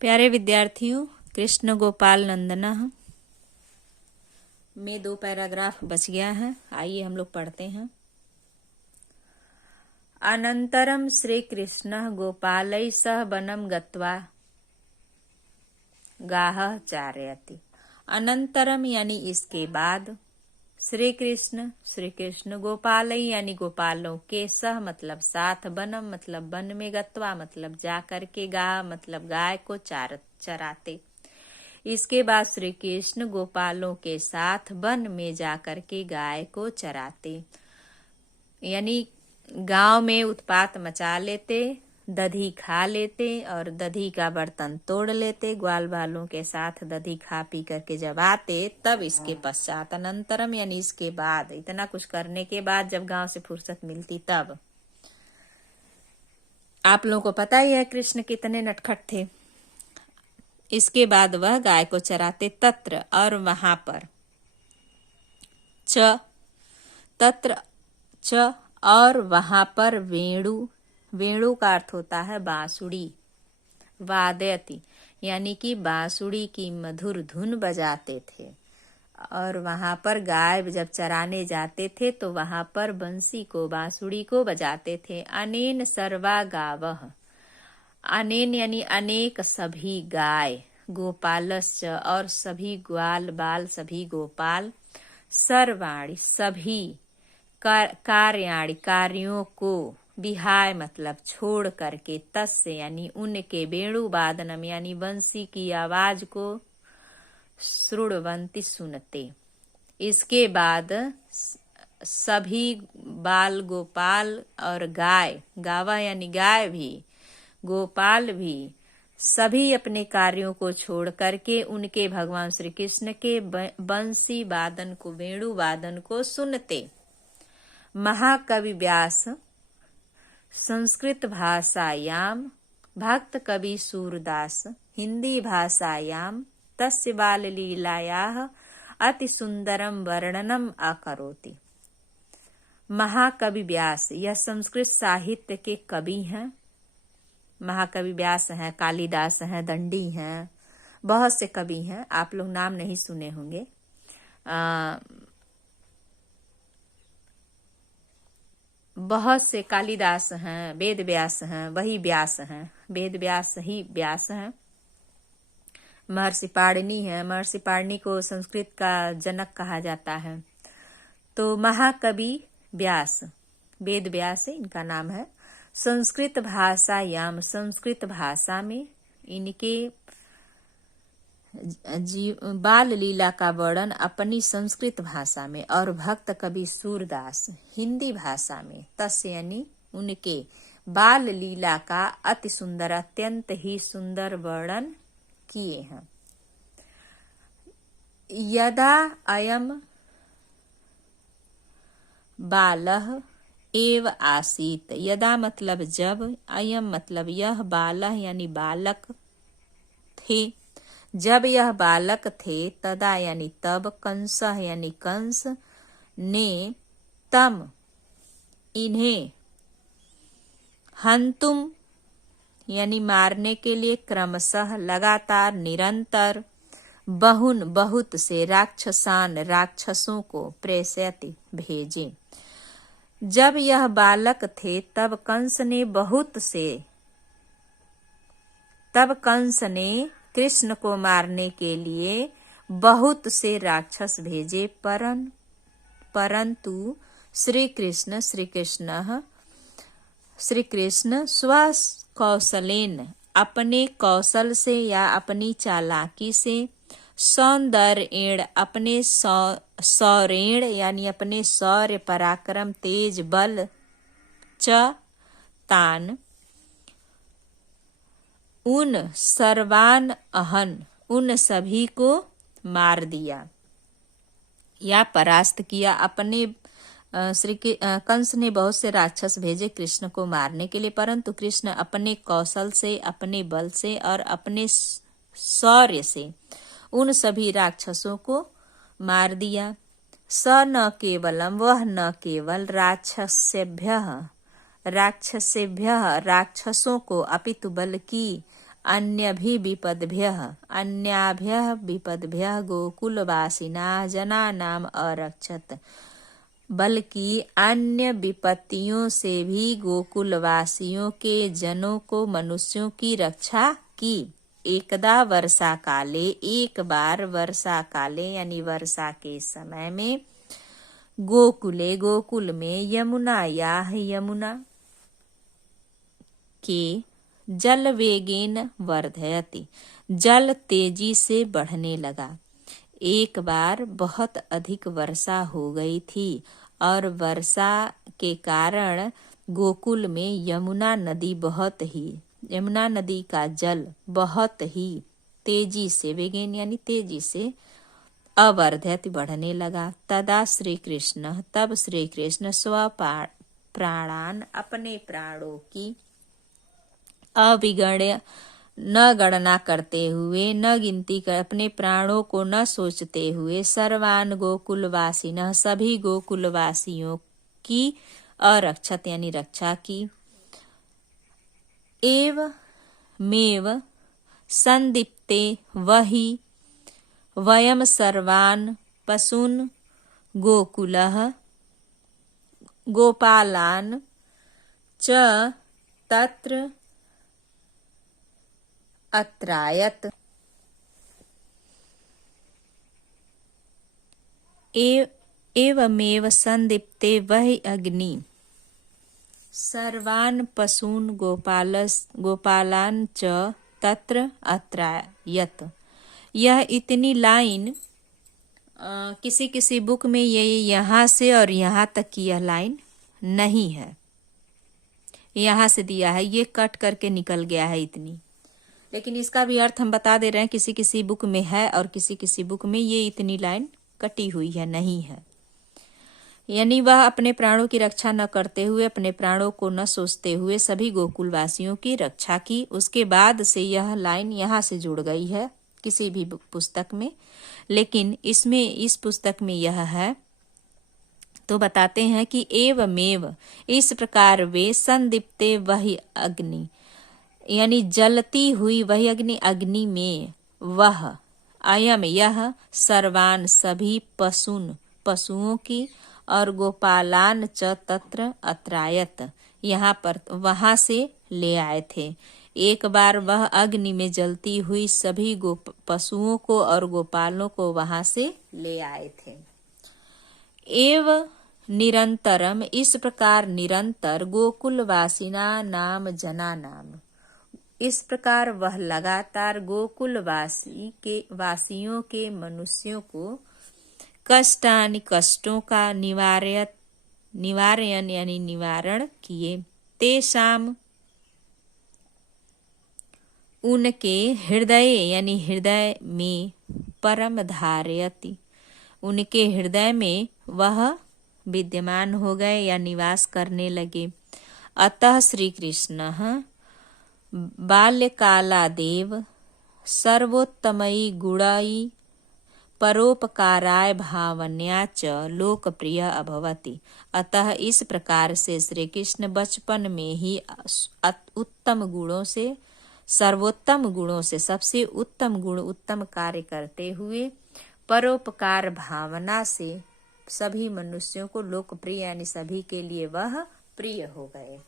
प्यारे विद्यार्थियों, कृष्ण गोपाल नंदनः में 2 पैराग्राफ बच गया है। आइए हम लोग पढ़ते हैं। अनंतरम श्री कृष्ण गोपालै सह वनम गत्वा गाह चारयति। अनंतरम यानी इसके बाद, श्री कृष्ण गोपालै यानी गोपालों के सह मतलब साथ, वनम मतलब वन में, गत्वा मतलब जा करके, गाह मतलब गाय को चराते। इसके बाद श्री कृष्ण गोपालों के साथ वन में जाकर के गाय को चराते, यानी गांव में उत्पात मचा लेते, दधी खा लेते और दधी का बर्तन तोड़ लेते। ग्वाल बालों के साथ दधी खा पी करके जब आते, तब इसके पश्चात, अनंतरम यानी इसके बाद, इतना कुछ करने के बाद जब गांव से फुर्सत मिलती तब। आप लोगों को पता ही है कृष्ण कितने नटखट थे। इसके बाद वह गाय को चराते, तत्र और वहां पर, तत्र च और वहां पर, वेणु का अर्थ होता है बांसुरी, वादयति यानी कि बांसुरी की मधुर धुन बजाते थे। और वहां पर गाय जब चराने जाते थे तो वहां पर बंसी को, बांसुरी को बजाते थे। अनेन सर्वा गावः, अनेन यानी अनेक सभी गाय, गोपालश्च और सभी ग्वाल बाल सभी गोपाल, सर्वाणि सभी, कार्याणि कार्यों को, विहाय मतलब छोड़ करके, तस्य यानी उनके, वेणुवादनम यानी बंसी की आवाज को, श्रुण्वन्ति सुनते। इसके बाद सभी बाल गोपाल और गाय, गावा यानी गाय भी, गोपाल भी, सभी अपने कार्यों को छोड़ करके उनके भगवान श्री कृष्ण के बंसी वादन को, वेणु वादन को सुनते। महाकवि व्यास संस्कृत भाषायाम, भक्त कवि सूरदास हिंदी भाषायाम तस्य बाल लीलायाः अति सुंदरम वर्णनम अकरोति। महाकवि व्यास यह संस्कृत साहित्य के कवि हैं। महाकवि व्यास हैं, कालिदास हैं, दंडी हैं, बहुत से कवि हैं, आप लोग नाम नहीं सुने होंगे। बहुत से कालिदास हैं, वेद व्यास हैं, वही व्यास हैं, वेद व्यास ही व्यास हैं। महर्षि पाणिनि है, महर्षि पाणिनि को संस्कृत का जनक कहा जाता है। तो महाकवि व्यास, वेद व्यास इनका नाम है। संस्कृत भाषायाम, संस्कृत भाषा में इनके बाल लीला का वर्णन अपनी संस्कृत भाषा में, और भक्त कवि सूरदास हिंदी भाषा में, तस्य यानी उनके, बाल लीला का अति सुंदर, अत्यंत ही सुंदर वर्णन किए हैं। यदा अयम बालः एव आसीत, यदा मतलब जब, अयम मतलब यह, बालः यानी बालक थे, जब यह बालक थे, तदा यानी तब, कंसः यानी कंस, ने तम इन्हें, हंतुम यानी मारने के लिए, क्रमशः लगातार निरंतर, बहुन बहुत से, राक्षसान राक्षसों को, प्रेषयति भेजे। जब यह बालक थे तब कंस ने बहुत से, तब कंस ने कृष्ण को मारने के लिए बहुत से राक्षस भेजे, परंतु श्री कृष्ण स्वकौशलेन, अपने कौशल से या अपनी चालाकी से, सौंदर्येण अपने शौर्येण यानी अपने शौर्य पराक्रम तेज बल, च तान उन, सर्वान अहन उन सभी को मार दिया या परास्त किया। अपने कंस ने बहुत से राक्षस भेजे कृष्ण को मारने के लिए, परंतु कृष्ण अपने कौशल से, अपने बल से और अपने शौर्य से उन सभी राक्षसों को मार दिया। स न केवलम, वह न केवल, राक्षसेभ्यः राक्षसों को, अपितु बल्कि अन्याभ्यः विपद्भ्यः गोकुलवासिना जनानाम अरक्षत, बल्कि अन्य विपत्तियों से भी गोकुलवासियों के जनों को मनुष्यों की रक्षा की। एकदा वर्षा काले, एक बार वर्षा काले यानी वर्षा के समय में, गोकुले गोकुल में, यमुना के जल वेगेन वर्धयति, जल तेजी से बढ़ने लगा। एक बार बहुत अधिक वर्षा हो गई थी और वर्षा के कारण गोकुल में यमुना नदी का जल बहुत ही तेजी से, वेगेन यानी तेजी से, अवर्धयति बढ़ने लगा। तब श्री कृष्ण प्राणान अपने प्राणों की अविगण्य न गणना करते हुए, न गिनती कर, अपने प्राणों को न सोचते हुए, सर्वान गोकुलवासिनः सभी गोकुलवासियों की अरक्षत यानी रक्षा की। एवमेव संदीप्ते वही वयम सर्वान् पशून् गोपालान् च तत्र अत्रायत। एवमेव संदीप्ते वही अग्नि सर्वान् पशून् गोपालान् च तत्र अत्रायत। यह इतनी लाइन किसी बुक में ये यहाँ से और यहाँ तक की यह लाइन नहीं है, यहाँ से दिया है, ये कट करके निकल गया है इतनी, लेकिन इसका भी अर्थ हम बता दे रहे हैं, किसी बुक में है और किसी बुक में ये इतनी लाइन कटी हुई है, नहीं है। यानी वह अपने प्राणों की रक्षा न करते हुए, अपने प्राणों को न सोचते हुए सभी गोकुलवासियों की रक्षा की। उसके बाद से यह लाइन यहाँ से जुड़ गई है किसी भी पुस्तक में, लेकिन इस पुस्तक में यह है। तो बताते हैं कि एवमेव, इस प्रकार वे, संदीप्ते वही अग्नि यानी जलती हुई वही अग्नि में, वह, अयम यह, सर्वान सभी, पशुओं की, और गोपालान च तत्र अत्रायत यहाँ पर वहां से ले आए थे। एक बार वह अग्नि में जलती हुई सभी पशुओं को और गोपालों को वहां से ले आए थे। एव निरंतरम, इस प्रकार निरंतर, गोकुलवासिना नाम जना नाम, इस प्रकार वह लगातार वासियों के मनुष्यों को कष्टानि, कष्टों का, निवारयन यानी निवारण किए। तेषाम, उनके हृदय यानी हृदय में, परम धारयति, उनके हृदय में वह विद्यमान हो गए या निवास करने लगे। अतः श्री कृष्ण बाल्यकालादेव सर्वोत्तमई गुणाई परोपकाराय भावन्या च लोकप्रिय अभवति। अतः इस प्रकार से श्री कृष्ण बचपन में ही उत्तम गुणों से, सर्वोत्तम गुणों से, सबसे उत्तम गुण, उत्तम कार्य करते हुए, परोपकार भावना से सभी मनुष्यों को लोकप्रिय यानी सभी के लिए वह प्रिय हो गए।